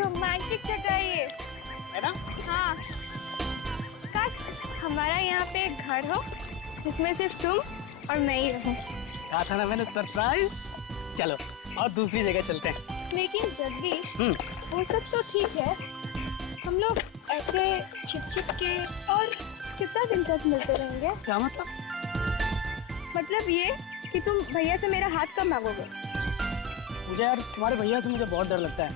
Romantic जगह है ये, है ना? हाँ। काश हमारा यहाँ पे एक घर हो जिसमें सिर्फ तुम और मैं ही रहूं। कहा था ना मैंने, सरप्राइज। चलो और दूसरी जगह चलते हैं। लेकिन जगदीश, वो सब तो ठीक है, हम लोग ऐसे छिप के और कितना दिन तक मिलते रहेंगे? क्या मतलब? मतलब ये कि तुम भैया से मेरा हाथ कब मांगोगे? मुझे यार तुम्हारे भैया से मुझे बहुत डर लगता है,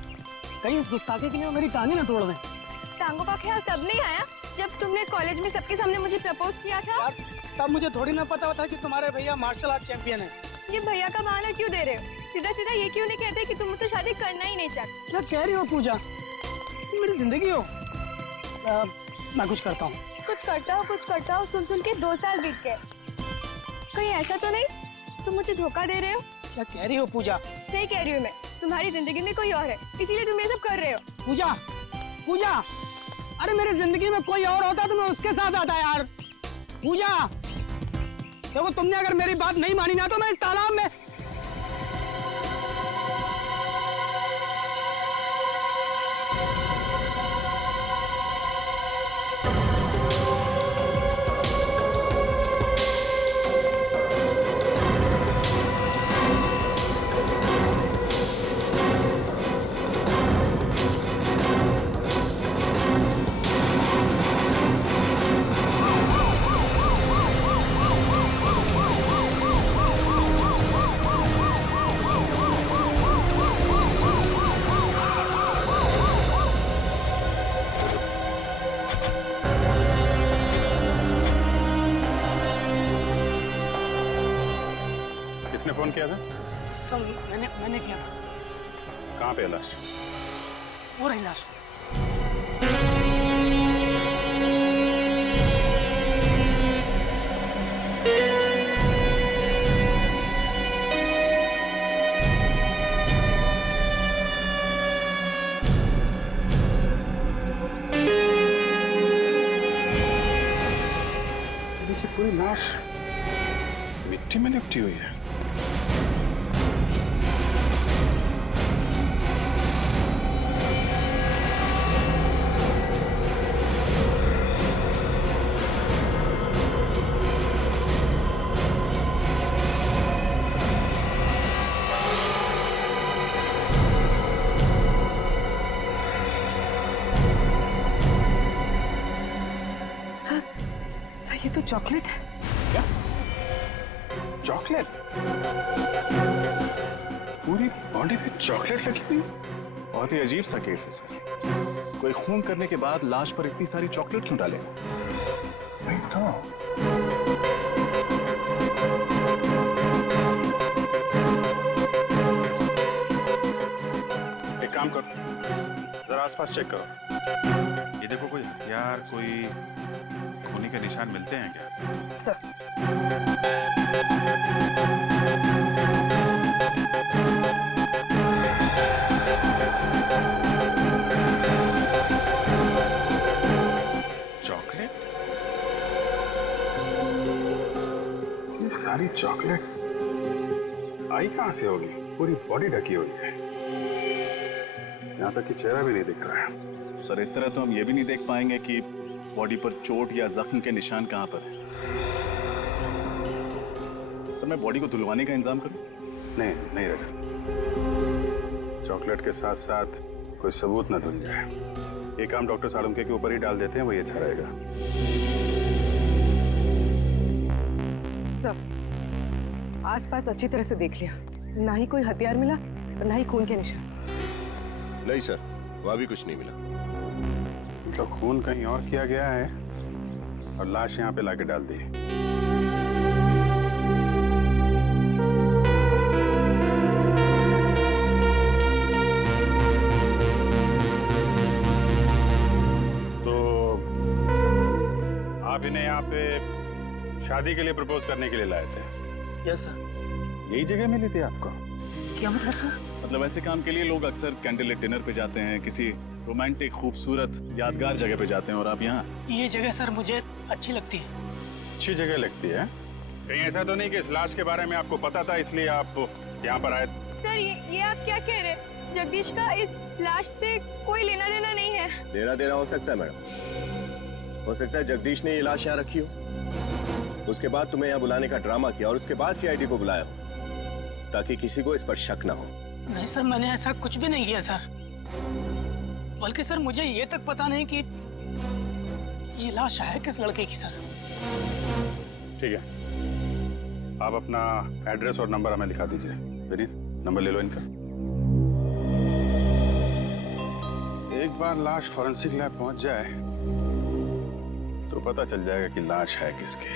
कहीं इस गुस्ताखी के लिए वो मेरी टांगी ना तोड़ दें। टांगों का ख्याल तब नहीं आया जब तुमने कॉलेज में सबके सामने मुझे प्रपोज किया था। यार तब मुझे थोड़ी ना पता था कि तुम्हारे भैया मार्शल आर्ट चैंपियन है। ये भैया का बहाना क्यों दे रहे हो? सीधा सीधा ये क्यों नहीं कहते कि तुम मुझसे शादी करना ही नहीं चाहते? क्या कह रही हो पूजा? तुम मेरी जिंदगी हो। मैं कुछ करता हूँ। कुछ करता हूँ सुन के 2 साल बीत गए। कहीं ऐसा तो नहीं तुम मुझे धोखा दे रहे हो? क्या कह रही हो पूजा? सही कह रही हूँ मैं, तुम्हारी जिंदगी में कोई और है, इसीलिए तुम ये सब कर रहे हो। पूजा, पूजा, अरे मेरी जिंदगी में कोई और होता तो मैं उसके साथ आता यार। पूजा, देखो तुमने अगर मेरी बात नहीं मानी ना तो मैं इस तालाब में। किसने फोन किया था? सर मैंने किया था। कहाँ पे लाश? वो रही लाश। देखिए पूरी लाश मिट्टी में लिपटी हुई है। सर ये तो चॉकलेट है। क्या? चॉकलेट? पूरी बॉडी पे चॉकलेट लगी हुई? बहुत ही अजीब सा केस है सर। कोई खून करने के बाद लाश पर इतनी सारी चॉकलेट क्यों डालेगा? नहीं तो एक काम करो, जरा आसपास चेक करो। ये देखो, कोई हथियार, कोई खूनी के निशान मिलते हैं क्या? Sir chocolate? ये सारी चॉकलेट आई कहां से होगी? पूरी बॉडी ढकी हुई है, यहाँ तक कि चेहरा भी नहीं दिख रहा है। सर इस तरह तो हम ये भी नहीं देख पाएंगे कि बॉडी पर चोट या जख्म के निशान कहां पर है। सर मैं बॉडी को धुलवाने का इंतजाम करूं? नहीं रखा। चॉकलेट के साथ साथ कोई सबूत न धुल जाए। ये काम डॉक्टर सालुंके के ऊपर ही डाल देते हैं, वही अच्छा रहेगा। सर आसपास अच्छी तरह से देख लिया, ना ही कोई हथियार मिला और ना ही खून के निशान। नहीं सर, वहां भी कुछ नहीं मिला। मतलब खून कहीं और किया गया है और लाश यहाँ पे लाके डाल दी। तो आप इन्हें यहाँ पे शादी के लिए प्रपोज करने के लिए लाए थे? Yes sir. यही जगह मिली थी आपको? क्या मतलब सर? मतलब ऐसे काम के लिए लोग अक्सर कैंडल लाइट डिनर पे जाते हैं, किसी रोमांटिक खूबसूरत यादगार जगह पे जाते हैं, और आप यहाँ? ये जगह सर मुझे अच्छी लगती है। अच्छी जगह लगती है? कहीं ऐसा तो नहीं कि इस लाश के बारे में आपको पता था इसलिए आप यहाँ पर आए? सर ये आप क्या कह रहे हैं? जगदीश का इस लाश से कोई लेना देना नहीं है। लेना देना हो सकता है मैडम, हो सकता है जगदीश ने ये लाश यहाँ रखी हो, उसके बाद तुम्हें यहाँ बुलाने का ड्रामा किया और उसके बाद सीआईडी को बुलाया हो, ताकि किसी को इस पर शक ना हो। नहीं सर, मैंने ऐसा कुछ भी नहीं किया सर। बल्कि सर मुझे ये तक पता नहीं कि ये लाश है किस लड़के की सर। ठीक है, आप अपना एड्रेस और नंबर हमें लिखा दीजिए। विनीत, नंबर ले लो इनका। एक बार लाश फॉरेंसिक लैब पहुंच जाए तो पता चल जाएगा कि लाश है किसकी।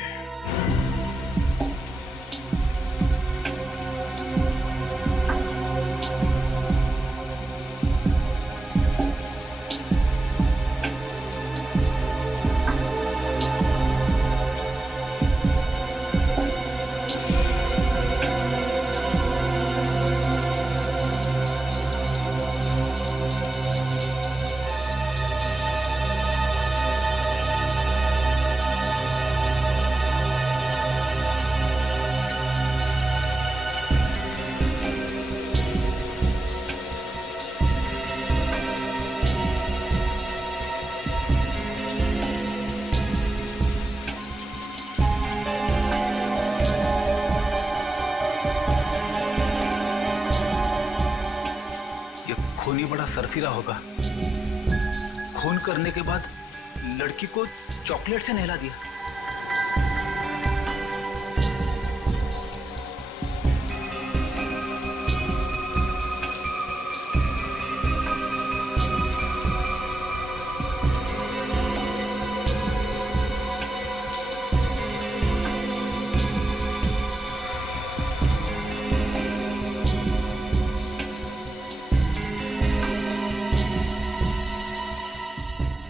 खूनी बड़ा सरफिरा होगा। खून करने के बाद लड़की को चॉकलेट से नहला दिया।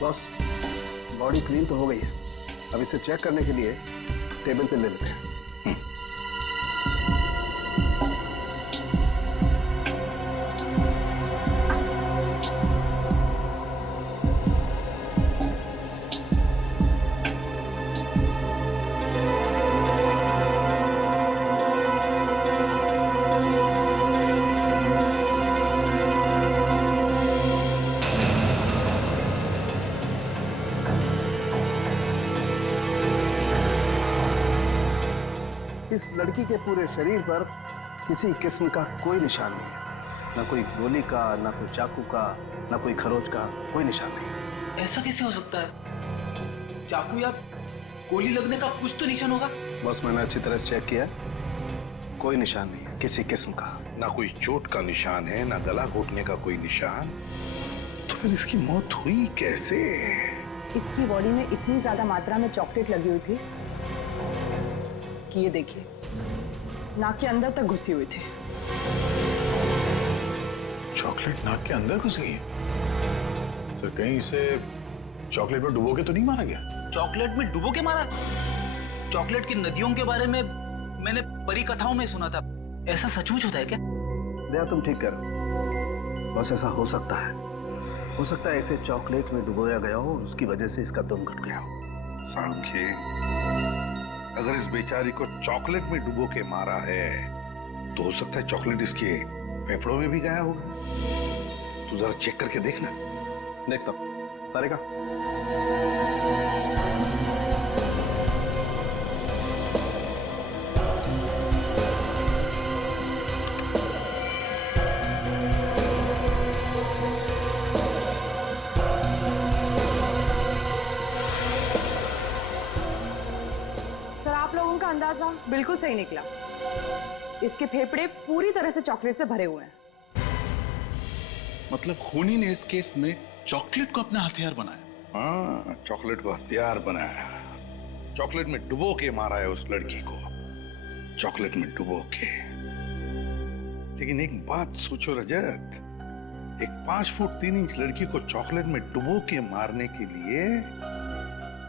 बॉस, बॉडी क्लीन तो हो गई है, अब इसे चेक करने के लिए टेबल पे ले लेते हैं। इस लड़की के पूरे शरीर पर किसी किस्म का कोई निशान नहीं है, ना कोई गोली का, ना कोई चाकू का, ना कोई खरोच का, कोई निशान नहीं है। ऐसा कैसे हो सकता है? चाकू या गोली लगने का कुछ तो निशान होगा। बस मैंने अच्छी तरह से चेक किया, कोई निशान नहीं है किसी किस्म का। ना कोई चोट का निशान है, ना गला घोटने का कोई निशान। तो फिर इसकी मौत हुई कैसे? इसकी बॉडी में इतनी ज्यादा मात्रा में चॉकलेट लगी हुई थी कि ये देखिए, नाक के अंदर तक घुसी हुई थी। चॉकलेट नाक के अंदर घुस गई है? तो कहीं इसे चॉकलेट में डुबो के तो नहीं मारा गया? चॉकलेट में डुबो के मारा? चॉकलेट की नदियों के बारे में मैंने परी कथाओं में सुना था, ऐसा सचमुच होता है क्या? दया, तुम ठीक कर, बस ऐसा हो सकता है। हो सकता है इसे चॉकलेट में डुबोया गया हो, उसकी वजह से इसका दम घट गया हो। सांख्ये, अगर इस बेचारी को चॉकलेट में डुबो के मारा है तो हो सकता है चॉकलेट इसके फेफड़ों में भी गया होगा। तू जरा चेक करके देखना। देखता हूं। तारिका, अंदाजा बिल्कुल सही निकला। इसके फेफड़े पूरी तरह से चॉकलेट से भरे हुए हैं। मतलब खूनी ने इस केस में चॉकलेट को अपना हथियार बनाया? हाँ, चॉकलेट को हथियार बनाया, चॉकलेट में डुबो के मारा है उस लड़की को, चॉकलेट में डुबो के। लेकिन एक बात सोचो रजत, एक 5 फुट 3 इंच लड़की को चॉकलेट में डुबो के मारने के लिए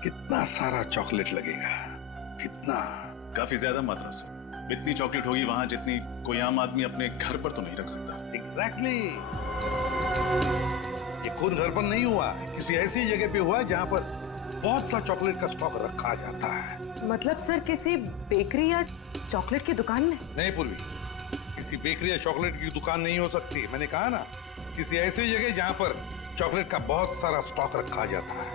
कितना सारा चॉकलेट लगेगा? कितना? काफी ज्यादा मात्रा से। इतनी चॉकलेट होगी वहां जितनी कोई आम आदमी अपने घर पर तो नहीं रख सकता। एग्जैक्टली। ये खून घर पर नहीं हुआ, किसी ऐसी जगह पे हुआ जहां पर बहुत सा चॉकलेट का स्टॉक रखा जाता है। मतलब सर किसी बेकरी या चॉकलेट की दुकान में? नहीं पूर्वी, किसी बेकरी या चॉकलेट की दुकान नहीं हो सकती। मैंने कहा ना, किसी ऐसी जगह जहां पर चॉकलेट का बहुत सारा स्टॉक रखा जाता है,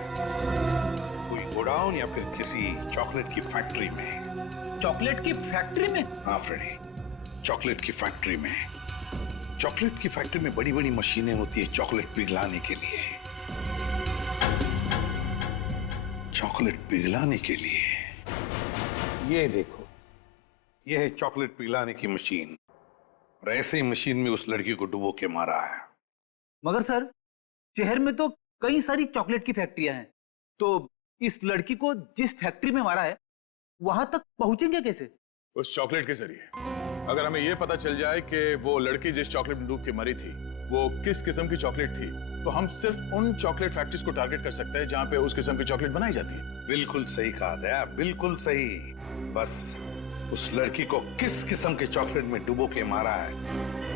कोई गोडाउन या फिर किसी चॉकलेट की फैक्ट्री में। चॉकलेट की फैक्ट्री में? हाँ फ्रेडी, चॉकलेट की फैक्ट्री में। चॉकलेट की फैक्ट्री में बड़ी बड़ी मशीनें होती है चॉकलेट पिघलाने के लिए, चॉकलेट पिघलाने के लिए। ये देखो, ये है चॉकलेट पिघलाने की मशीन, और ऐसे ही मशीन में उस लड़की को डुबो के मारा है। मगर सर, शहर में तो कई सारी चॉकलेट की फैक्ट्रियां हैं, तो इस लड़की को जिस फैक्ट्री में मारा है वहां तक पहुंचेंगे कैसे? उस चॉकलेट के जरिए। अगर हमें यह पता चल जाए कि वो लड़की जिस चॉकलेट में डूब के मरी थी वो किस किस्म की चॉकलेट थी, तो हम सिर्फ उन चॉकलेट फैक्ट्रीज को टारगेट कर सकते हैं जहां पे उस किस्म की चॉकलेट बनाई जाती है। बिल्कुल सही कहा दया, बिल्कुल सही। बस उस लड़की को किस किस्म के चॉकलेट में डुबो के मारा है,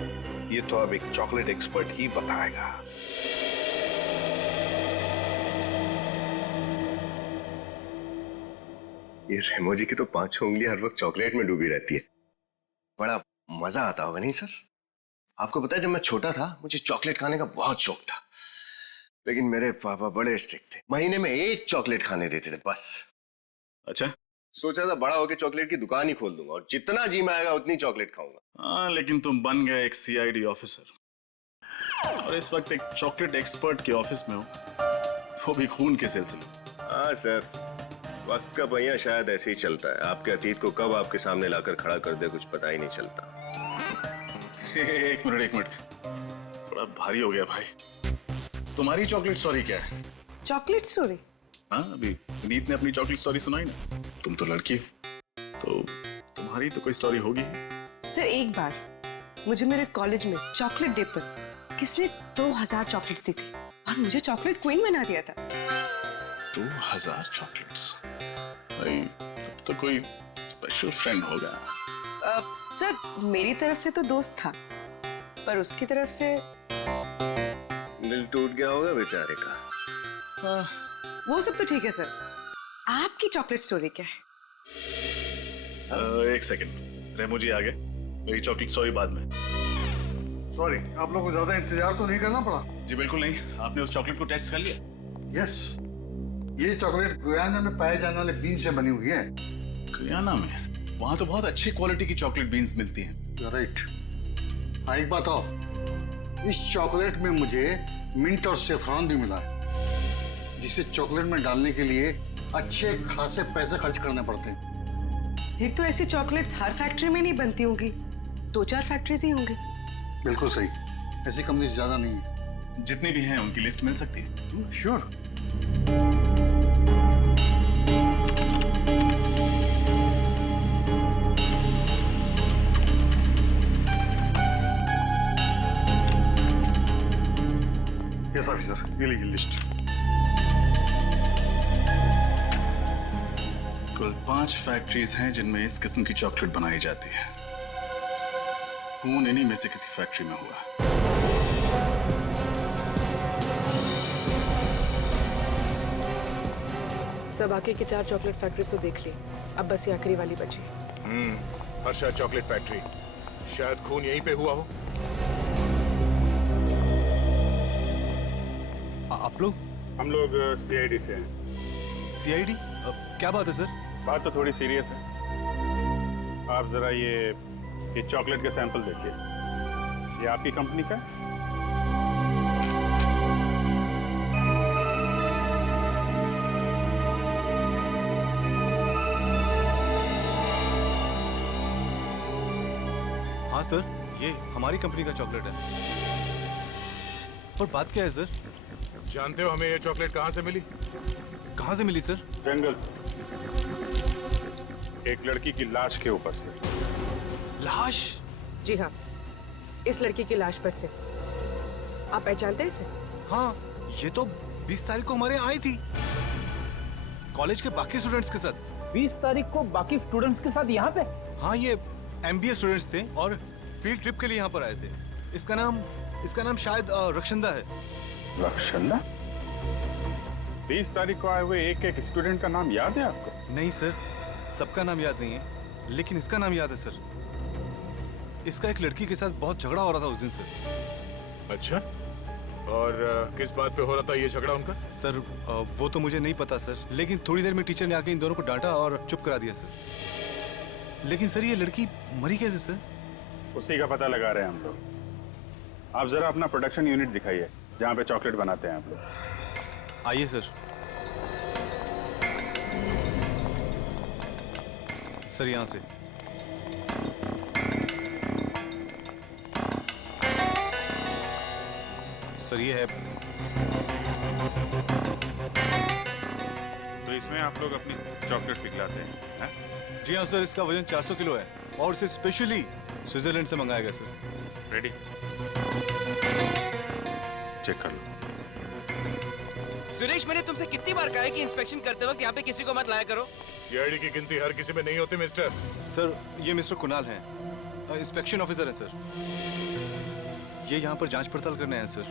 ये तो अब एक चॉकलेट एक्सपर्ट ही बताएगा। ये रेमो जी की तो 5 उंगलियां हर वक्त चॉकलेट में डूबी रहती है। बड़ा मजा आता होगा नहीं सर? आपको पता है, जब मैं छोटा था मुझे चॉकलेट खाने का बहुत शौक था, लेकिन मेरे पापा बड़े स्ट्रिक्ट थे, महीने में 1 चॉकलेट खाने देते थे बस। अच्छा, सोचा था बड़ा होकर चॉकलेट की दुकान ही खोल दूंगा और जितना जी में आएगा उतनी चॉकलेट खाऊंगा। हाँ, लेकिन तुम बन गए एक सीआईडी ऑफिसर और इस वक्त एक चॉकलेट एक्सपर्ट के ऑफिस में हो, वो भी खून के सिलसिले। हाँ सर, वक्त का पहिया शायद ऐसे ही चलता है, आपके अतीत को कब आपके सामने लाकर खड़ा कर दे कुछ पता ही नहीं चलता। एक मिनट, थोड़ा भारी हो गया भाई। तुम्हारी चॉकलेट स्टोरी क्या है? Chocolate story? हाँ, अभी नीत ने अपनी चॉकलेट स्टोरी सुनाई ना। तुम तो लड़की हो, तो तुम्हारी तो कोई स्टोरी होगी। सर, एक बार मुझे मेरे कॉलेज में चॉकलेट डे पर किसने 2000 चॉकलेट्स दी थी और मुझे चॉकलेट क्वीन बना दिया था। 2000 चॉकलेट्स? भाई, तब तो कोई स्पेशल फ्रेंड होगा। सर, मेरी तरफ से तो दोस्त था, पर उसकी तरफ से दिल टूट गया होगा बेचारे का। वो सब तो ठीक है सर, आपकी चॉकलेट स्टोरी क्या है? एक सेकंड, रेमो जी आ गए, मेरी चॉकलेट स्टोरी बाद में। सॉरी, आप लोगों को ज्यादा इंतजार तो नहीं करना पड़ा? जी बिल्कुल नहीं। आपने उस चॉकलेट को टेस्ट कर लिया? यस, ये चॉकलेट गुयाना में पाए जाने वाले बीन से बनी हुई है। गुयाना में? वहाँ तो बहुत अच्छी क्वालिटी की चॉकलेट बीन्स मिलती हैं। राइट। हाँ, एक बात और, इस चॉकलेट में मुझे मिंट और सेफ्रॉन भी मिला है, जिसे चॉकलेट में डालने के लिए अच्छे खासे पैसे खर्च करने पड़ते हैं। फिर तो ऐसी चॉकलेट्स हर फैक्ट्री में नहीं बनती होंगी, 2-4 फैक्ट्रीज ही होंगी। बिल्कुल सही, ऐसी कंपनी ज्यादा नहीं है। जितनी भी हैं उनकी लिस्ट मिल सकती है? श्योर। यस ऑफिसर, ये लीजिए लिस्ट। कुल 5 फैक्ट्रीज हैं जिनमें इस किस्म की चॉकलेट बनाई जाती है। खून इन्हीं में से किसी फैक्ट्री में हुआ। सब बाकी की 4 चॉकलेट फैक्ट्रीज तो देख ली, अब बस ये आखिरी वाली बची। हर्षा चॉकलेट फैक्ट्री, शायद खून यहीं पे हुआ हो। आप लोग? हम लोग सीआईडी से हैं। सीआईडी? क्या बात है सर? बात तो थोड़ी सीरियस है। आप जरा ये चॉकलेट के सैंपल देखिए। ये आपकी कंपनी का है? हाँ सर, ये हमारी कंपनी का चॉकलेट है। और बात क्या है सर? जानते हो हमें ये चॉकलेट कहाँ से मिली? कहाँ से मिली सर? जंगल से, एक लड़की की लाश के ऊपर से। लाश? जी हाँ, इस लड़की की लाश पर से। आप पहचानते हैं इसे? हाँ, ये तो 20 तारीख को हमारे यहाँ आई थी, कॉलेज के बाकी स्टूडेंट्स के साथ। 20 तारीख को बाकी स्टूडेंट्स के साथ यहाँ पे? हाँ, ये MBA स्टूडेंट्स थे और फील्ड ट्रिप के लिए यहाँ पर आए थे। इसका नाम शायद रक्षंदा है। रक्षंदा? 20 तारीख को आए हुए एक स्टूडेंट का नाम याद है आपको? नहीं सर, सबका नाम याद नहीं है, लेकिन इसका नाम याद है सर। इसका एक लड़की के साथ बहुत झगड़ा हो रहा था उस दिन सर। अच्छा? और किस बात पे हो रहा था ये झगड़ा उनका? सर वो तो मुझे नहीं पता सर, लेकिन थोड़ी देर में टीचर ने आके इन दोनों को डांटा और चुप करा दिया सर। लेकिन सर ये लड़की मरी कैसे सर? उसी का पता लगा रहे हैं हम लोग। आप जरा अपना प्रोडक्शन यूनिट दिखाइए जहाँ पे चॉकलेट बनाते हैं आप लोग। आइए सर। सर यहाँ से। सर ये है। तो इसमें आप लोग अपनी चॉकलेट पिघलाते हैं? जी हाँ सर, इसका वजन 400 किलो है और इसे स्पेशली स्विट्जरलैंड से मंगाया गया सर। रेडी? चेक कर लो। सुरेश, मैंने तुमसे कितनी बार कहा है कि इंस्पेक्शन करते वक्त यहाँ पे किसी को मत लाया करो। सीआईडी की गिनती हर किसी में नहीं होती मिस्टर। सर ये मिस्टर कुणाल हैं, इंस्पेक्शन ऑफिसर हैं सर। ये यहाँ पर जांच पड़ताल करने आए हैं सर।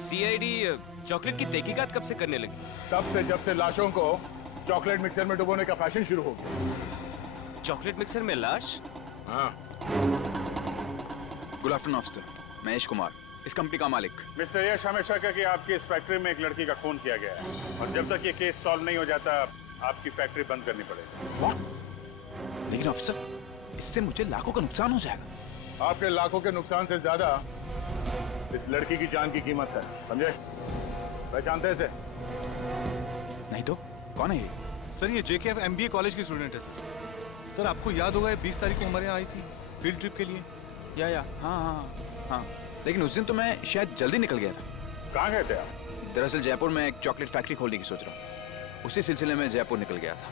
सीआईडी चॉकलेट की तहकीकात कब से करने लगी? तब से जब से लाशों को चॉकलेट मिक्सर में डुबोने का फैशन शुरू हो गया। चॉकलेट मिक्सर में लाश? हाँ। गुड आफ्टरनून ऑफिसर, मैं यश कुमार, इस कंपनी का मालिक। मिस्टर यश, हमें शक है कि आपकी इस फैक्ट्री में एक लड़की का खून किया गया है और जब तक ये केस सॉल्व नहीं हो जाता आपकी फैक्ट्री बंद करनी पड़ेगी। लेकिन ऑफिसर, इससे मुझे लाखों का नुकसान हो जाएगा। आपके लाखों के नुकसान से ज्यादा इस लड़की की जान की कीमत है, समझे? पहचानते हैं इसे? नहीं तो कौन है ये? सर ये JKF MBA कॉलेज की स्टूडेंट है सर। सर आपको याद होगा 20 तारीख को हमारे यहाँ आई थी फील्ड ट्रिप के लिए। या हाँ, लेकिन उस दिन तो मैं शायद जल्दी निकल गया था। कहाँ गए थे आप? दरअसल जयपुर में एक चॉकलेट फैक्ट्री खोलने की सोच रहा हूँ, उसी सिलसिले में जयपुर निकल गया था।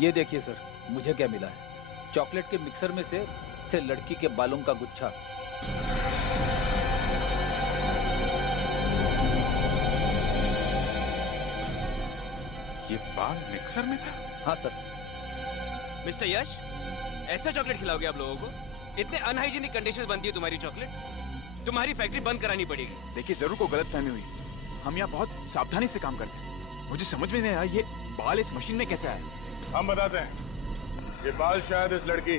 ये देखिए सर, मुझे क्या मिला है। चॉकलेट के मिक्सर में से लड़की के बालों का गुच्छा। ये बाल मिक्सर में था? हाँ सर। मिस्टर यश, ऐसा चॉकलेट खिलाओगे आप लोगों को? इतने अनहाइजीनिक कंडीशन में बनती है तुम्हारी चॉकलेट, तुम्हारी फैक्ट्री बंद करानी पड़ेगी। देखिए जरूर को गलतफहमी हुई, हम यहाँ बहुत सावधानी से काम करते हैं। मुझे समझ में नहीं आया ये बाल इस मशीन में कैसे आया। हम बताते हैं। ये बाल शायद इस लड़की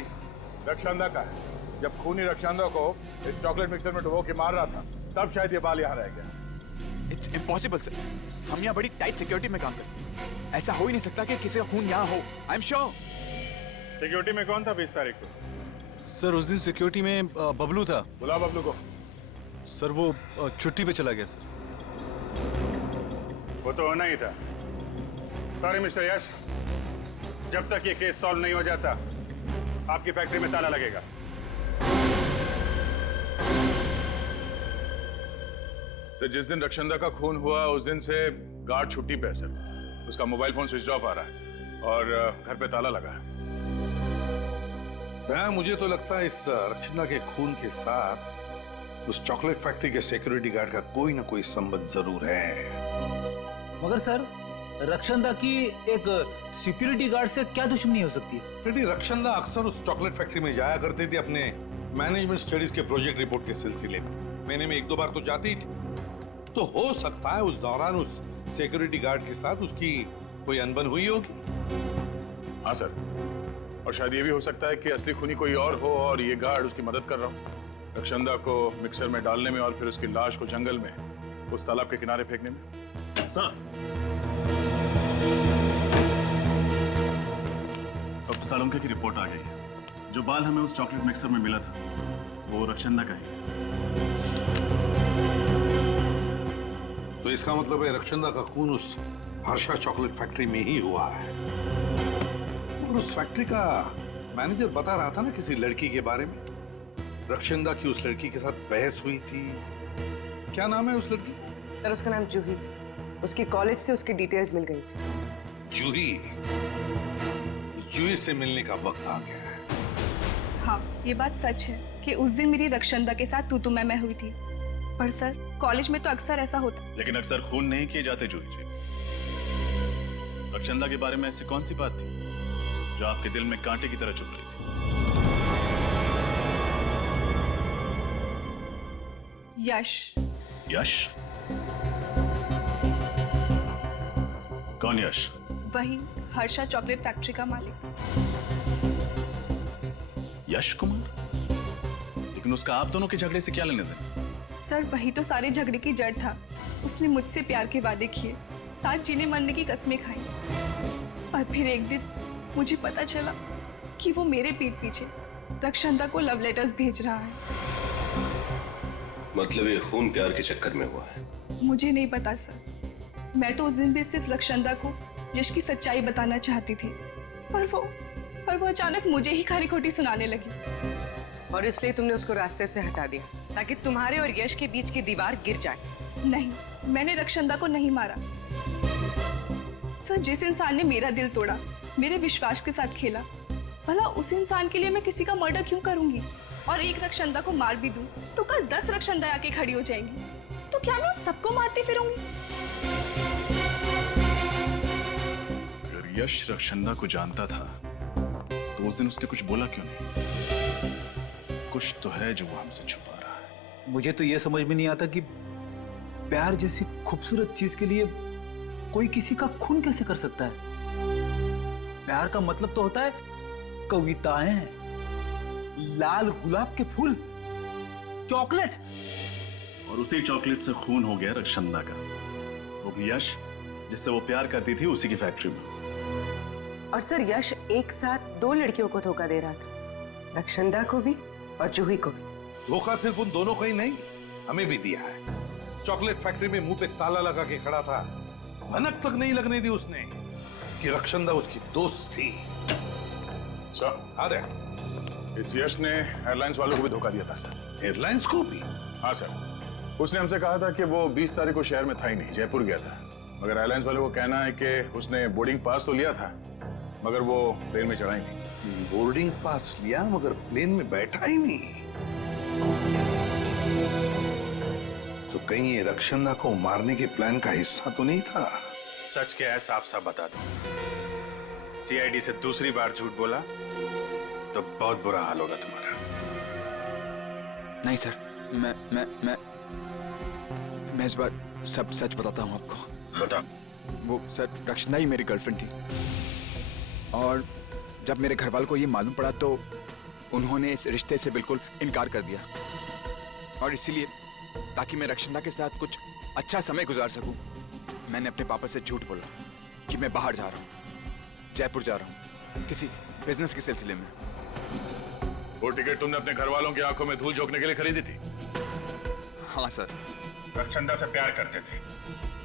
रक्षांदा का है। जब खूनी रक्षांदा को इस चॉकलेट मिक्सर में डुबो के मार रहा था, तब शायद ये बाल यहाँ रह गया। इट्स इम्पॉसिबल सर, हम यहाँ बड़ी टाइट सिक्योरिटी में काम करते हैं। ऐसा हो ही नहीं सकता कि किसी का खून यहाँ हो। I am sure. सिक्योरिटी में कौन था 20 तारीख को? सर उस दिन सिक्योरिटी में बबलू था। बुला बबलू को। सर वो छुट्टी पे चला गया सर। वो तो होना ही था। सॉरी मिस्टर यश, जब तक ये केस सॉल्व नहीं हो जाता आपकी फैक्ट्री में ताला लगेगा। सर जिस दिन रक्षांदा का खून हुआ उस दिन से गार्ड छुट्टी पे है सर। उसका मोबाइल फोन स्विच ऑफ आ रहा है और घर पे ताला लगा है। मुझे तो लगता है इस रक्षांदा के खून के साथ उस चॉकलेट फैक्ट्री के सिक्योरिटी गार्ड का कोई ना कोई संबंध जरूर है। मगर सर, रक्षांदा की एक सिक्योरिटी गार्ड से क्या दुश्मनी हो सकती है? रक्षांदा अक्सर उस चॉकलेट फैक्ट्री में जाया करते थे अपने मैनेजमेंट स्टडीज के प्रोजेक्ट रिपोर्ट के सिलसिले में। महीने में 1-2 बार तो जाती थी। तो हो सकता है उस दौरान उस सिक्योरिटी गार्ड के साथ उसकी कोई अनबन हुई होगी। हाँ सर, और शायद ये भी हो सकता है कि असली खूनी कोई और हो और ये गार्ड उसकी मदद कर रहा हो रक्षांदा को मिक्सर में डालने में और फिर उसकी लाश को जंगल में उस तालाब के किनारे फेंकने में। सर, अब सालुंके की रिपोर्ट आ गई है। जो बाल हमें उस चॉकलेट मिक्सर में मिला था वो रक्षांदा का है। तो इसका मतलब है रक्षांदा का खून उस हर्षा चॉकलेट फैक्ट्री में ही हुआ है। और उस फैक्ट्री का मैनेजर बता रहा था ना किसी लड़की के बारे में। रक्षांदा की उस लड़की के साथ बहस हुई थी। क्या नाम है उस लड़की? सर उसका नाम जूही। उसके कॉलेज से उसकी डिटेल्स मिल गई। जूही? जूही से मिलने का वक्त आ गया है। हाँ, ये बात सच है कि उस दिन मेरी रक्षांदा के साथ तू मैं हुई थी। पर सर, कॉलेज में तो अक्सर ऐसा होता। लेकिन अक्सर खून नहीं किए जाते जूही जी। रक्षांदा के बारे में ऐसी कौन सी बात थी जो आपके दिल में कांटे की तरह चुभ रही थी? यश। यश? कौन यश? वही हर्षा चॉकलेट फैक्ट्री का मालिक। यश कुमार? लेकिन उसका आप दोनों के झगड़े से क्या लेने देना? सर वही तो सारे झगड़े की जड़ था। उसने मुझसे प्यार के वादे किए, साथ जीने मरने की कस्में खाई, और फिर एक दिन मुझे पता चला कि वो मेरे पीठ पीछे रक्षंदा को लव लेटर्स भेज रहा है। मतलब ये खून प्यार के चक्कर में हुआ है? मुझे नहीं पता सर, मैं तो उस दिन भी सिर्फ रक्षंदा को यश की सच्चाई बताना चाहती थी, पर वो अचानक मुझे ही खरी खोटी सुनाने लगी। और इसलिए तुमने उसको रास्ते से हटा दिया ताकि तुम्हारे और यश के बीच की दीवार गिर जाए। नहीं, मैंने रक्षंदा को नहीं मारा सर। जिस इंसान ने मेरा दिल तोड़ा, मेरे विश्वास के साथ खेला, भला उस इंसान के लिए मैं किसी का मर्डर क्यों करूंगी? और एक रक्षंदा को मार भी दूं तो कल 10 रक्षंदा आके खड़ी हो जाएंगी, तो क्या मैं उन सबको मारती फिरूंगी? अगर यश रक्षंदा को जानता था तो उस दिन उसने कुछ बोला क्यों नहीं? कुछ तो है जो वो हमसे छुपा रहा है। मुझे तो ये समझ में नहीं आता कि प्यार जैसी खूबसूरत चीज के लिए कोई किसी का खून कैसे कर सकता है। प्यार का मतलब तो होता है कविताएं, लाल गुलाब के फूल, चॉकलेट। और उसी चॉकलेट से खून हो गया रक्षंदा का, वो भी यश जिससे वो प्यार करती थी उसी की फैक्ट्री में। और सर यश एक साथ 2 लड़कियों को धोखा दे रहा था, रक्षंदा को भी और जूही को भी। धोखा सिर्फ उन दोनों को ही नहीं, हमें भी दिया है। चॉकलेट फैक्ट्री में मुंह पे ताला लगा के खड़ा था, भनक तक नहीं लगने दी उसने कि रक्षंदा उसकी दोस्त थी। सर, अरे इस यश ने एयरलाइंस वालों को भी धोखा दिया था सर। एयरलाइंस को भी? हाँ सर, उसने हमसे कहा था कि वो 20 तारीख को शहर में था ही नहीं, जयपुर गया था। मगर एयरलाइंस वालों को कहना है कि उसने बोर्डिंग पास तो लिया था मगर वो प्लेन में चढ़ा ही नहीं। बोर्डिंग पास लिया मगर प्लेन में बैठा ही नहीं। तो कहीं ये रक्षंदा को मारने के प्लान का हिस्सा तो नहीं था? सच क्या है साफ साफ बता दो। सीआईडी से दूसरी बार झूठ बोला तो बहुत बुरा हाल होगा तुम्हारा। नहीं सर, मैं इस बार सब सच बताता हूँ आपको। बता। वो सर रक्षंदा ही मेरी गर्लफ्रेंड थी, और जब मेरे घर वालों को ये मालूम पड़ा तो उन्होंने इस रिश्ते से बिल्कुल इनकार कर दिया। और इसीलिए ताकि मैं रक्षंदा के साथ कुछ अच्छा समय गुजार सकूं, मैंने अपने पापा से झूठ बोला कि मैं बाहर जा रहा हूँ, जयपुर जा रहा हूँ किसी बिजनेस के सिलसिले में। वो टिकट तुमने अपने घर वालों की आंखों में धूल झोंकने के लिए खरीदी थी? हाँ सर। रक्षंदा से प्यार करते थे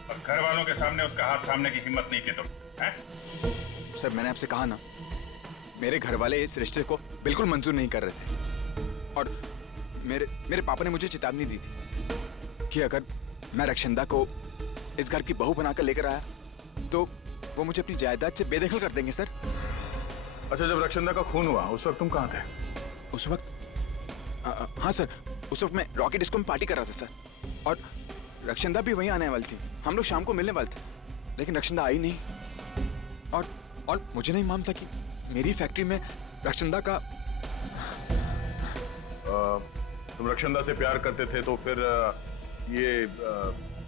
और घर वालों के सामने उसका हाथ थामने की हिम्मत नहीं थी तुम, हैं? सर मैंने आपसे कहा ना, मेरे घर वाले इस रिश्ते को बिल्कुल मंजूर नहीं कर रहे थे। और मेरे पापा ने मुझे चेतावनी दी थी कि अगर मैं रक्षंदा को इस घर की बहू बनाकर लेकर आया तो वो मुझे अपनी जायदाद से बेदखल कर देंगे सर। अच्छा, जब रक्षंदा का खून हुआ उस वक्त तुम कहाँ थे? उस वक्त हाँ सर, उस वक्त मैं रॉकेट डिस्को में पार्टी कर रहा था सर, और रक्षंदा भी वहीं आने वाली थी। हम लोग शाम को मिलने वाले थे, लेकिन रक्षंदा आई नहीं। और मुझे नहीं मालूम था कि मेरी फैक्ट्री में रक्षंदा का। तुम रक्षंदा से प्यार करते थे तो फिर ये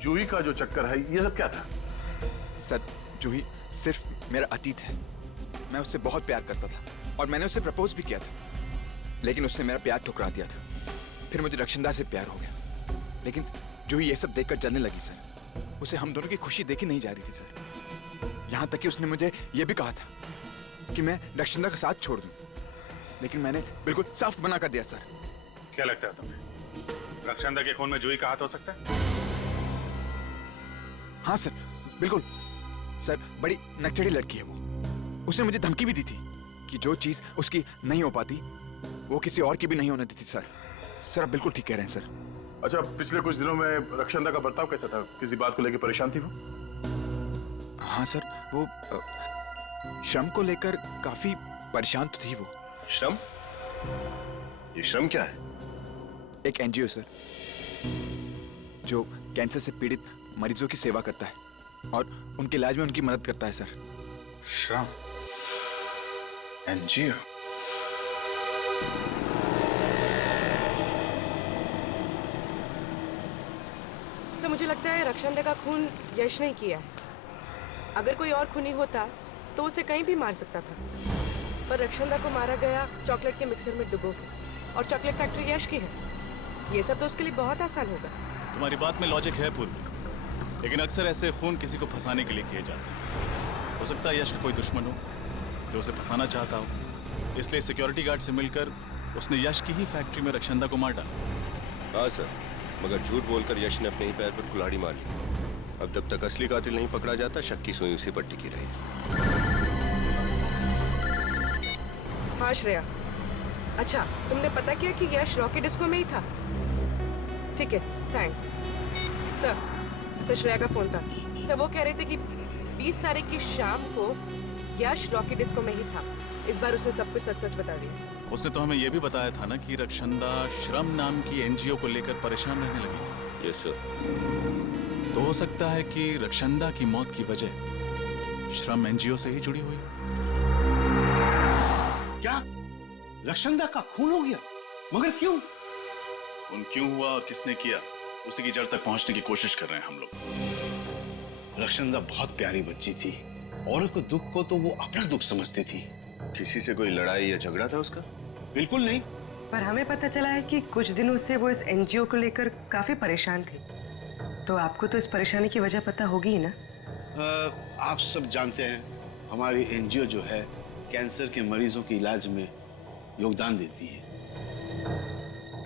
जूही का जो चक्कर है ये सब क्या था? सर जूही सिर्फ मेरा अतीत है। मैं उससे बहुत प्यार करता था और मैंने उससे प्रपोज भी किया था, लेकिन उसने मेरा प्यार ठुकरा दिया था। फिर मुझे रक्षंदा से प्यार हो गया, लेकिन जूही ये सब देखकर जलने लगी सर। उसे हम दोनों की खुशी देखी नहीं जा रही थी सर। यहाँ तक कि उसने मुझे ये भी कहा था कि मैं रक्षंदा का साथ छोड़ दूं, लेकिन मैंने बिल्कुल साफ मना कर दिया सर। क्या लगता है तुम्हें रक्षंदा के खून में जूही का हाथ हो सकता है? हाँ सर, बिल्कुल सर। बड़ी नकचड़ी लड़की है वो। उसने मुझे धमकी भी दी थी कि जो चीज उसकी नहीं हो पाती वो किसी और की भी नहीं होने देती सर। सर आप बिल्कुल ठीक कह रहे हैं सर। अच्छा, पिछले कुछ दिनों में रक्षंदा का बर्ताव कैसा था? किसी बात को लेकर परेशान थी वो? हाँ सर, वो श्रम को लेकर काफी परेशान तो थी वो। श्रम? ये श्रम क्या है? एक एनजीओ सर, जो कैंसर से पीड़ित मरीजों की सेवा करता है और उनके इलाज में उनकी मदद करता है सर। श्रम एनजीओ? सर मुझे लगता है रक्षंदा का खून यश ने किया है। अगर कोई और खूनी होता तो उसे कहीं भी मार सकता था, पर रक्षंदा को मारा गया चॉकलेट के मिक्सर में डुबो के, और चॉकलेट फैक्ट्री यश की है। ये सब तो उसके लिए बहुत आसान होगा। तुम्हारी बात में लॉजिक है पूर्वी, लेकिन अक्सर ऐसे खून किसी को फंसाने के लिए किए जाते हैं। हो सकता है यश का कोई दुश्मन हो जो उसे फंसाना चाहता हो, इसलिए सिक्योरिटी गार्ड से मिलकर उसने यश की ही फैक्ट्री में रक्षंदा को मार डाला। हाँ सर, मगर झूठ बोलकर यश ने अपने ही पैर पर कुल्हाड़ी मार ली। अब जब तक असली कातिल नहीं पकड़ा जाता, शक की सुई उसी पर टिकी रहेगी। हाँ श्रेया, अच्छा तुमने पता किया कि यश रॉकी डिस्को में ही था? ठीक है, थैंक्स। सर श्रेया का फोन था। सर वो कह रहे थे कि 20 तारीख की शाम को यश रॉकी डिस्को में ही था। इस बार उसने सब कुछ सच सच बता दिया। उसने तो हमें यह भी बताया था ना कि रक्षंदा श्रम नाम की एनजीओ को लेकर परेशान रहने लगी थी। Yes sir. तो हो सकता है कि रक्षंदा की मौत की वजह श्रम एनजीओ से ही जुड़ी हुई। क्या रक्षंदा का खून हो गया? मगर क्यों? खून क्यों हुआ और किसने किया, उसी की जड़ तक पहुंचने की कोशिश कर रहे हैं हम लोग। रक्षंदा बहुत प्यारी बच्ची थी, औरों को दुख को तो वो अपना दुख समझती थी। किसी से कोई लड़ाई या झगड़ा था उसका? बिल्कुल नहीं। पर हमें पता चला है कि कुछ दिनों से वो इस एनजीओ को लेकर काफी परेशान थी। तो आपको तो इस परेशानी की वजह पता होगी ही ना? आप सब जानते हैं हमारी एनजीओ जो है कैंसर के मरीजों के इलाज में योगदान देती है।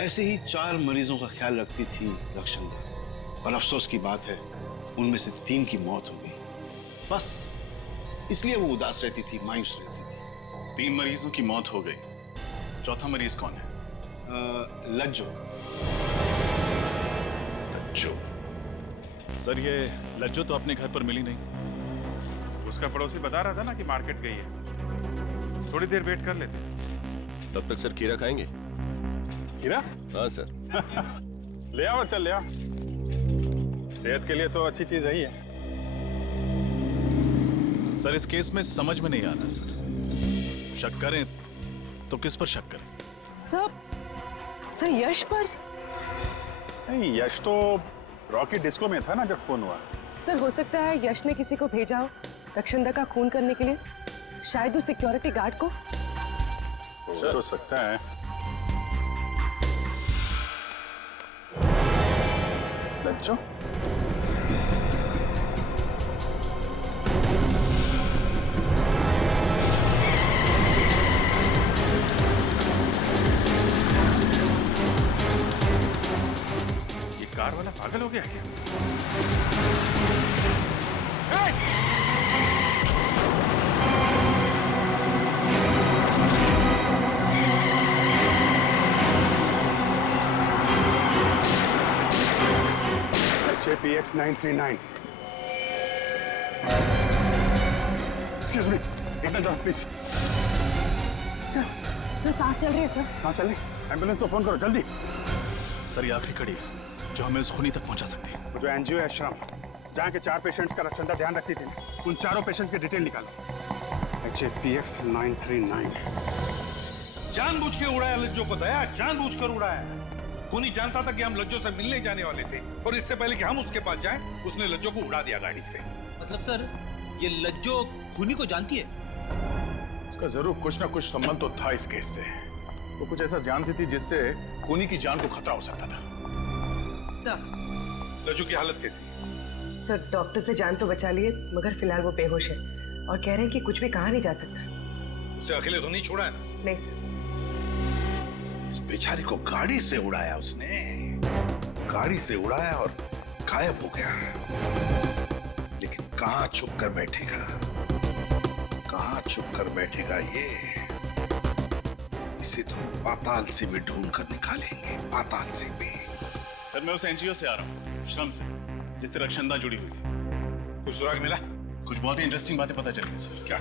ऐसे ही 4 मरीजों का ख्याल रखती थी रक्षंदा, और अफसोस की बात है उनमें से 3 की मौत हो गई। बस इसलिए वो उदास रहती थी, मायूस रहती थी। 3 मरीजों की मौत हो गई, चौथा मरीज कौन है? लज्जो। लज्जो? सर ये लज्जो तो अपने घर पर मिली नहीं। उसका पड़ोसी बता रहा था ना कि मार्केट गई है। थोड़ी देर वेट कर लेते। तब तक सर खीरा खाएंगे? खीरा? हाँ सर। ले आओ, चल ले आओ। सेहत के लिए तो अच्छी चीज है ही है। सर इस केस में समझ में नहीं आ रहा सर। शक करें तो किस पर शक करें? सर यश पर? नहीं, यश तो रॉकी डिस्को में था ना जब खून हुआ। सर हो सकता है यश ने किसी को भेजा हो रक्षंदा का खून करने के लिए, शायद उस सिक्योरिटी गार्ड को। हो सकता है। लज्जो? ये कार वाला पागल हो गया क्या? HAPX 939। Excuse me, एक मिनट प्लीज। सर सांस चल रही है सर। हाँ चल रही, एम्बुलेंस को फोन करो जल्दी। सर ये आखिरी कड़ी है जो हमें उस खूनी तक पहुंचा सकती है। वो जो एनजीओ है श्रम, जहाँ के 4 पेशेंट्स का रक्षंदा ध्यान रखती थी, उन 4 पेशेंट्स की डिटेल निकालो। HAPX 939। जानबूझ के उड़ाया लज्जो को दया, जानबूझकर उड़ाया। खूनी जानता था कि हम लज्जो से मिलने जाने वाले थे, और इससे पहले कि हम उसके पास जाएं, उसने लज्जो को उड़ा दिया गाड़ी से। मतलब सर ये लज्जो खूनी को जानती है? उसका जरूर कुछ ना कुछ संबंध तो था इस केस से। वो कुछ ऐसा जानती थी जिससे खूनी की जान को खतरा हो सकता था। सर लज्जो की हालत कैसी? सर डॉक्टर से जान तो बचा लिए, मगर फिलहाल वो बेहोश है और कह रहे हैं कि कुछ भी कहा नहीं जा सकता। उसे अकेले तो नहीं छोड़ा है ना? नहीं सर। इस बेचारी को गाड़ी से उड़ाया उसने, गाड़ी से उड़ाया और गायब हो गया। लेकिन कहां छुप कर बैठेगा, कहां छुप कर बैठेगा ये? इसे तो पाताल से भी ढूंढ कर निकालेंगे, पाताल से भी। सर मैं उस एनजीओ से आ रहा हूँ, श्रम से, जिससे रक्षंदा जुड़ी हुई थी। कुछ सुराग मिला? कुछ बहुत ही इंटरेस्टिंग बातें पता चली सर। क्या?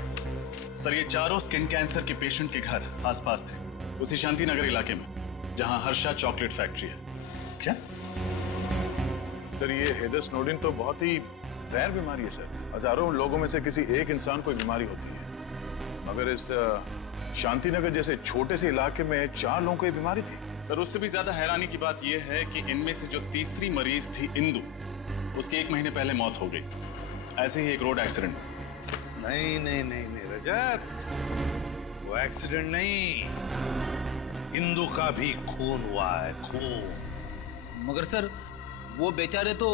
सर ये 4 स्किन कैंसर के पेशेंट के घर आसपास थे, उसी शांति नगर इलाके में जहां हर्षा चॉकलेट फैक्ट्री है। क्या? सर ये हेदर स्नोडेन तो बहुत ही रैर बीमारी है सर। हजारों लोगों में से किसी एक इंसान को बीमारी होती है, मगर इस शांति नगर जैसे छोटे से इलाके में 4 लोगों को ये बीमारी थी। सर उससे भी ज्यादा हैरानी की बात यह है कि इनमें से जो तीसरी मरीज थी इंदु, उसकी 1 महीने पहले मौत हो गई, ऐसे ही एक रोड एक्सीडेंट। नहीं नहीं नहीं नहीं रजत, वो एक्सीडेंट नहीं, इंदु का भी खून हुआ है, खून। मगर सर वो बेचारे तो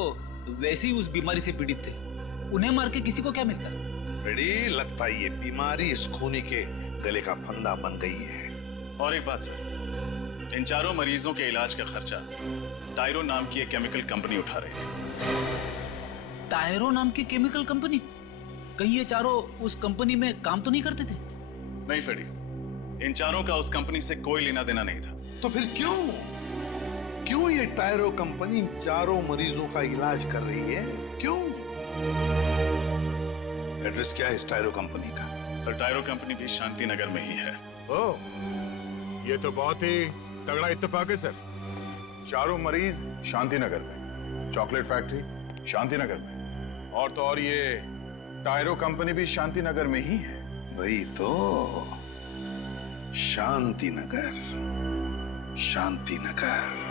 वैसे ही उस बीमारी से पीड़ित थे, उन्हें मार के किसी को क्या मिलता? बड़ी लगता है ये बीमारी इस खूनी के गले का फंदा बन गई है। और एक बात सर, इन चारों मरीजों के इलाज का खर्चा टायरो नाम की एक केमिकल कंपनी उठा रही थी। टायरो नाम की केमिकल कंपनी? कहीं ये चारों उस कंपनी में काम तो नहीं करते थे? नहीं फेडी, इन चारों का उस कंपनी से कोई लेना देना नहीं था। तो फिर क्यों ये टायरो कंपनी इन चारों मरीजों का इलाज कर रही है? क्यों? एड्रेस क्या है इस टायरो कंपनी का? सर टायरो कंपनी भी शांति नगर में ही है। ओह, ये तो बहुत ही तगड़ा इत्तेफाक है सर। चारों मरीज शांति नगर में, चॉकलेट फैक्ट्री शांति नगर में, और तो और ये टायरो कंपनी भी शांति नगर में ही है। वही तो, शांति नगर, शांति नगर।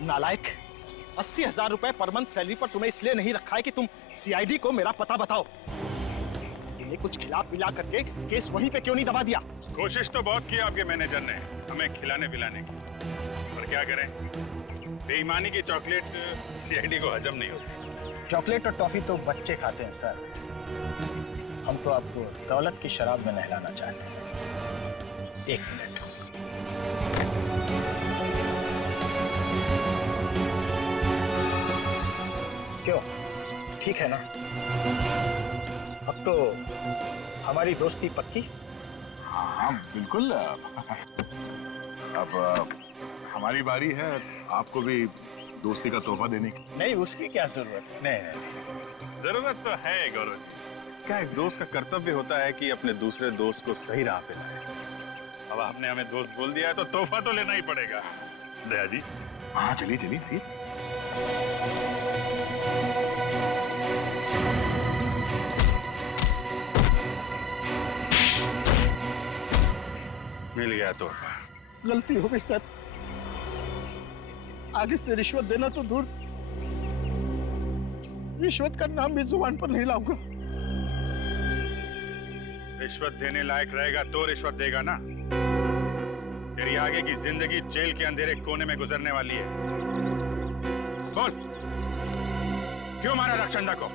नालायक, 80,000 रुपए पर मंथ सैलरी पर तुम्हें इसलिए नहीं रखा है कि तुम सीआईडी को मेरा पता बताओ। तुमने कुछ खिला पिला करके केस वहीं पे क्यों नहीं दबा दिया? कोशिश तो बहुत की आपके मैनेजर ने हमें खिलाने पिलाने की, पर क्या करें, बेईमानी की चॉकलेट सीआईडी को हजम नहीं होती। चॉकलेट और टॉफी तो बच्चे खाते हैं सर, हम तो आपको दौलत की शराब में नहलाना चाहते हैं। एक मिनट। क्यों, ठीक है ना? अब तो हमारी दोस्ती पक्की? हाँ बिल्कुल। अब हमारी बारी है आपको भी दोस्ती का तोहफा देने की। नहीं, उसकी क्या जरूरत? नहीं, जरूरत तो है गौरव जी। क्या एक दोस्त का कर्तव्य होता है कि अपने दूसरे दोस्त को सही राह पे लाए। अब आपने हमें दोस्त बोल दिया है तो तोहफा तो लेना ही पड़ेगा। दया जी, हाँ चलिए चलिए चलिए। मिल गया तोहफा। गलती हो गई सर, आगे से रिश्वत देना तो दूर, रिश्वत का नाम भी जुबान पर नहीं लाऊंगा। रिश्वत देने लायक रहेगा तो रिश्वत देगा ना। तेरी आगे की जिंदगी जेल के अंधेरे कोने में गुजरने वाली है। बोल, क्यों मारा रक्षंदा को?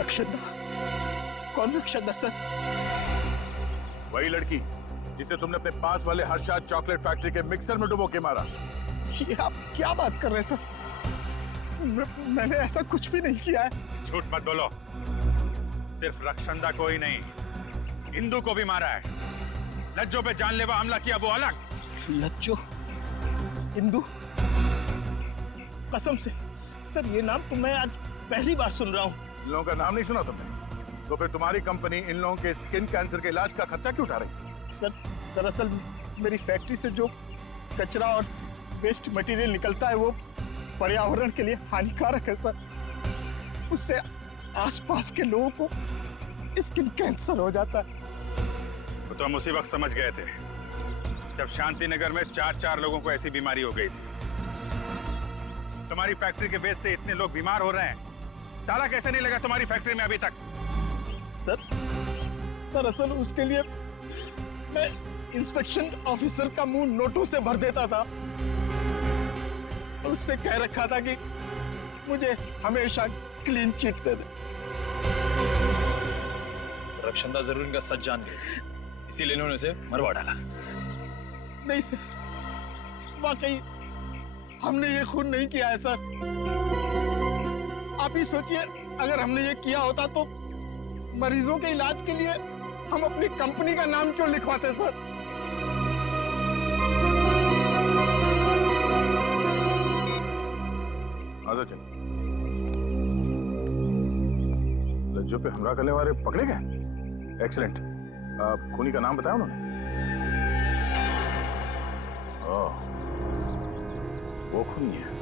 रक्षंदा? कौन रक्षंदा सर? वही लड़की जिसे तुमने अपने पास वाले हर्षाद चॉकलेट फैक्ट्री के मिक्सर में डुबो के मारा। ये आप क्या बात कर रहे हैं सर? मैंने ऐसा कुछ भी नहीं किया है। झूठ मत बोलो। सिर्फ रक्षंदा को ही नहीं, इंदू को भी मारा है। लज्जो पे जानलेवा हमला किया वो अलग। लज्जो? इंदू? कसम से सर, ये नाम तो मैं आज पहली बार सुन रहा हूँ। इन लोगों का नाम नहीं सुना तुमने? तो फिर तुम्हारी कंपनी इन लोगों के स्किन कैंसर के इलाज का खर्चा क्यों उठा रही? सर दरअसल मेरी फैक्ट्री से जो कचरा और वेस्ट मटेरियल निकलता है वो पर्यावरण के लिए हानिकारक है सर। उससे आसपास के लोगों को स्किन कैंसर हो जाता है। तो हम उसी वक्त समझ गए थे जब शांति नगर में 4 लोगों को ऐसी बीमारी हो गई थी। तुम्हारी फैक्ट्री के बेस से इतने लोग बीमार हो रहे हैं, ताला कैसे नहीं लगा तुम्हारी फैक्ट्री में अभी तक? सर दरअसल उसके लिए मैं इंस्पेक्शन ऑफिसर का मुंह नोटों से भर देता था और उससे कह रखा था कि मुझे हमेशा क्लीन चिट दे दे। रक्षंदा जरूर इनका सच जान गई थी, इसीलिए इन्होंने उसे मरवा डाला। नहीं सर, वाकई हमने ये खून नहीं किया है सर। आप ही सोचिए, अगर हमने ये किया होता तो मरीजों के इलाज के लिए हम अपनी कंपनी का नाम क्यों लिखवाते सर? आजा चल। लज्जो पे हमला करने वाले पकड़े गए? एक्सीलेंट। खूनी का नाम बताया उन्होंने? ओह, वो खूनी है।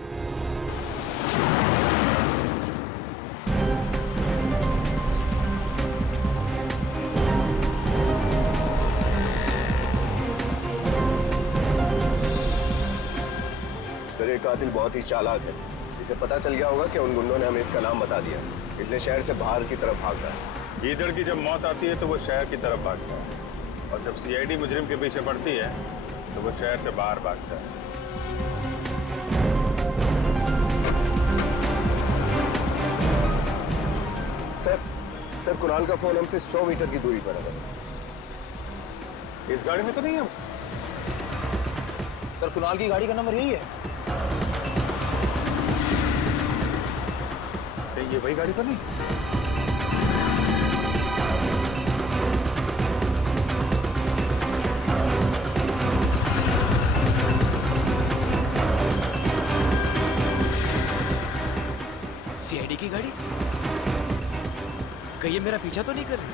ये कातिल बहुत ही चालाक है। इसे पता चल गया होगा कि उन गुंडों ने हमें इसका नाम बता दिया, इसलिए शहर से बाहर की तरफ भाग रहा है। इधर की जब मौत आती है तो वो शहर की तरफ भागता है, और जब सीआईडी मुजरिम के पीछे पड़ती है तो वो शहर से बाहर भागता है। सर कुणाल का फोन हमसे 100 मीटर की दूरी पर है बस। इस गाड़ी में तो नहीं हम। सर कुणाल की गाड़ी का नंबर यही है। कहीं ये वही गाड़ी तो नहीं? सीआईडी की गाड़ी? कहीं ये मेरा पीछा तो नहीं कर रही?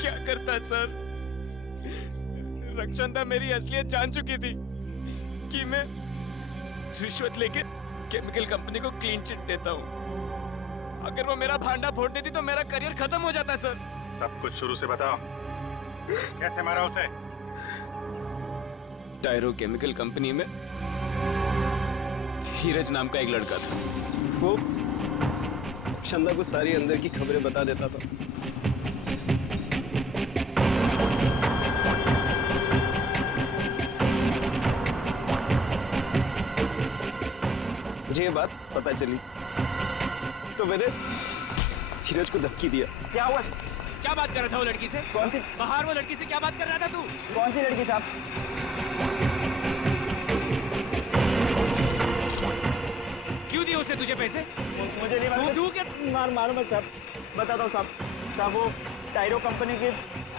क्या करता सर? रक्षांदा मेरी असलियत जान चुकी थी कि मैं रिश्वत लेके केमिकल कंपनी को क्लीन चिट देता हूँ। अगर वो मेरा भांडा फोड़ देती तो मेरा करियर खत्म हो जाता सर। सब कुछ शुरू से बताओ, कैसे मारा उसे? टायरो केमिकल कंपनी में धीरज नाम का एक लड़का था। वो चंदा को सारी अंदर की खबरें बता देता था। मुझे ये बात पता चली तो मैंने धीरज को धमकी दिया। क्या हुआ? क्या बात कर रहा था वो लड़की से? कौन सी? बाहर वो लड़की से क्या बात कर रहा था तू? कौन सी लड़की साहब? क्यों दिए उसने तुझे पैसे? मुझे नहीं मालूम। मालूम है साहब, बताता हूँ साहब। साहब वो टायरो कंपनी की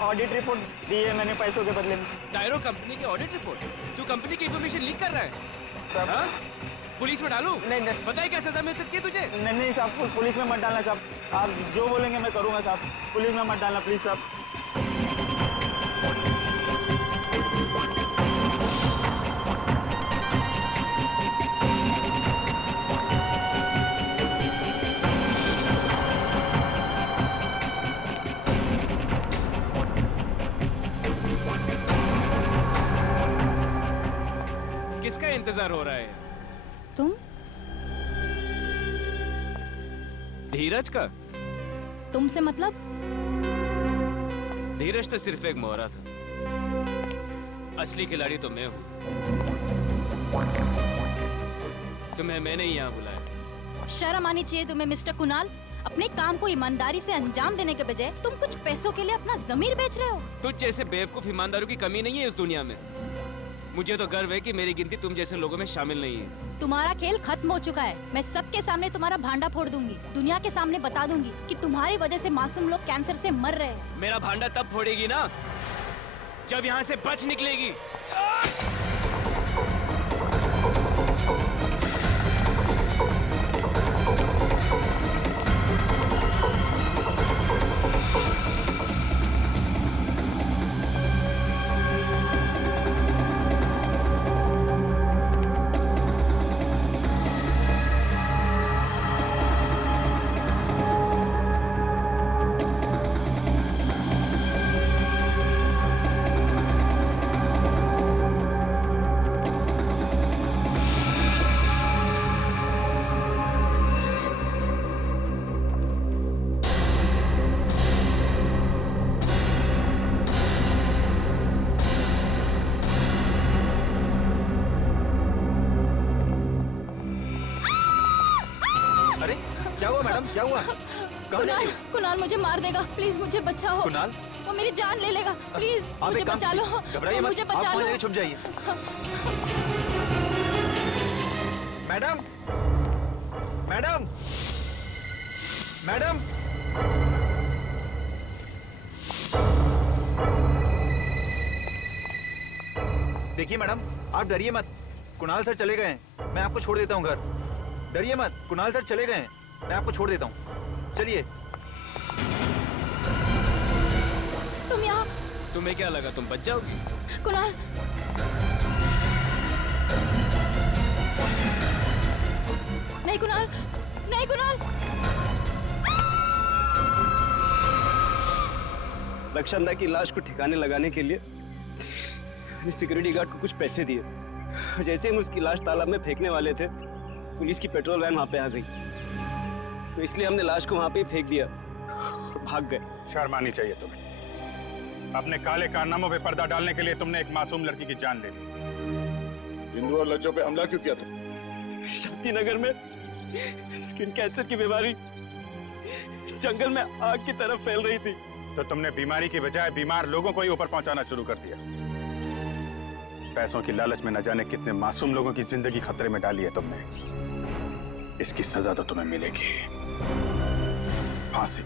ऑडिट रिपोर्ट दी है मैंने पैसों के बदले में। टायरो कंपनी की ऑडिट रिपोर्ट? तू कंपनी की इंफॉर्मेशन लीक कर रहा है? हाँ? पुलिस में डालूं? नहीं। बताइए क्या सजा मिल सकती है तुझे? नहीं साहब, पुलिस में मत डालना साहब। आप जो बोलेंगे मैं करूँगा साहब। पुलिस में मत डालना प्लीज साहब। किसका इंतजार हो रहा है? तुम? धीरज का? तुमसे मतलब? धीरज तो सिर्फ एक मोहरा था, असली खिलाड़ी तो मैं हूं। तुम्हें मैंने ही यहाँ बुलाया। शर्म आनी चाहिए तुम्हें मिस्टर कुणाल। अपने काम को ईमानदारी से अंजाम देने के बजाय तुम कुछ पैसों के लिए अपना जमीर बेच रहे हो। तुझ जैसे बेवकूफ ईमानदारों की कमी नहीं है इस दुनिया में। मुझे तो गर्व है कि मेरी गिनती तुम जैसे लोगों में शामिल नहीं है। तुम्हारा खेल खत्म हो चुका है। मैं सबके सामने तुम्हारा भांडा फोड़ दूंगी। दुनिया के सामने बता दूंगी कि तुम्हारी वजह से मासूम लोग कैंसर से मर रहे हैं। मेरा भांडा तब फोड़ेगी ना जब यहाँ से बच निकलेगी। मैडम क्या हुआ? कहाँ जा रही हो? कुणाल मुझे मार देगा, प्लीज मुझे बचाओ। कुणाल? वो मेरी जान ले लेगा, प्लीज आप मुझे एक काम बचा लो। कीजिए, घबराइए मत, मुझे आप बचा वहाँ लो। जाके छुप जाइए। Madam, madam, madam. देखिए मैडम, आप डरिए मत, कुणाल सर चले गए हैं, मैं आपको छोड़ देता हूँ घर। डरिए मत, कुणाल सर चले गए हैं, मैं आपको छोड़ देता हूँ, चलिए। तुम यहाँ? तुम्हें क्या लगा तुम बच जाओगी? कुणाल, नहीं कुणाल, नहीं कुणाल। रक्षांदा की लाश को ठिकाने लगाने के लिए मैंने सिक्योरिटी गार्ड को कुछ पैसे दिए। जैसे हम उसकी लाश तालाब में फेंकने वाले थे, पुलिस की पेट्रोल वैन वहां पे आ गई, तो इसलिए हमने लाश को वहां पे ही फेंक दिया और भाग गए। शर्म आनी चाहिए तुम्हें। अपने काले कारनामों पे पर्दा डालने के लिए तुमने एक मासूम लड़की की जान ले ली। हिंदू और लज्जों पे हमला क्यों किया तुम? शांति नगर में स्किन कैंसर की बीमारी जंगल में आग की तरफ फैल रही थी, तो तुमने बीमारी की बजाय बीमार लोगों को ही ऊपर पहुंचाना शुरू कर दिया। पैसों की लालच में न जाने कितने मासूम लोगों की जिंदगी खतरे में डाली है तुमने। इसकी सजा तो तुम्हें मिलेगी, फांसी।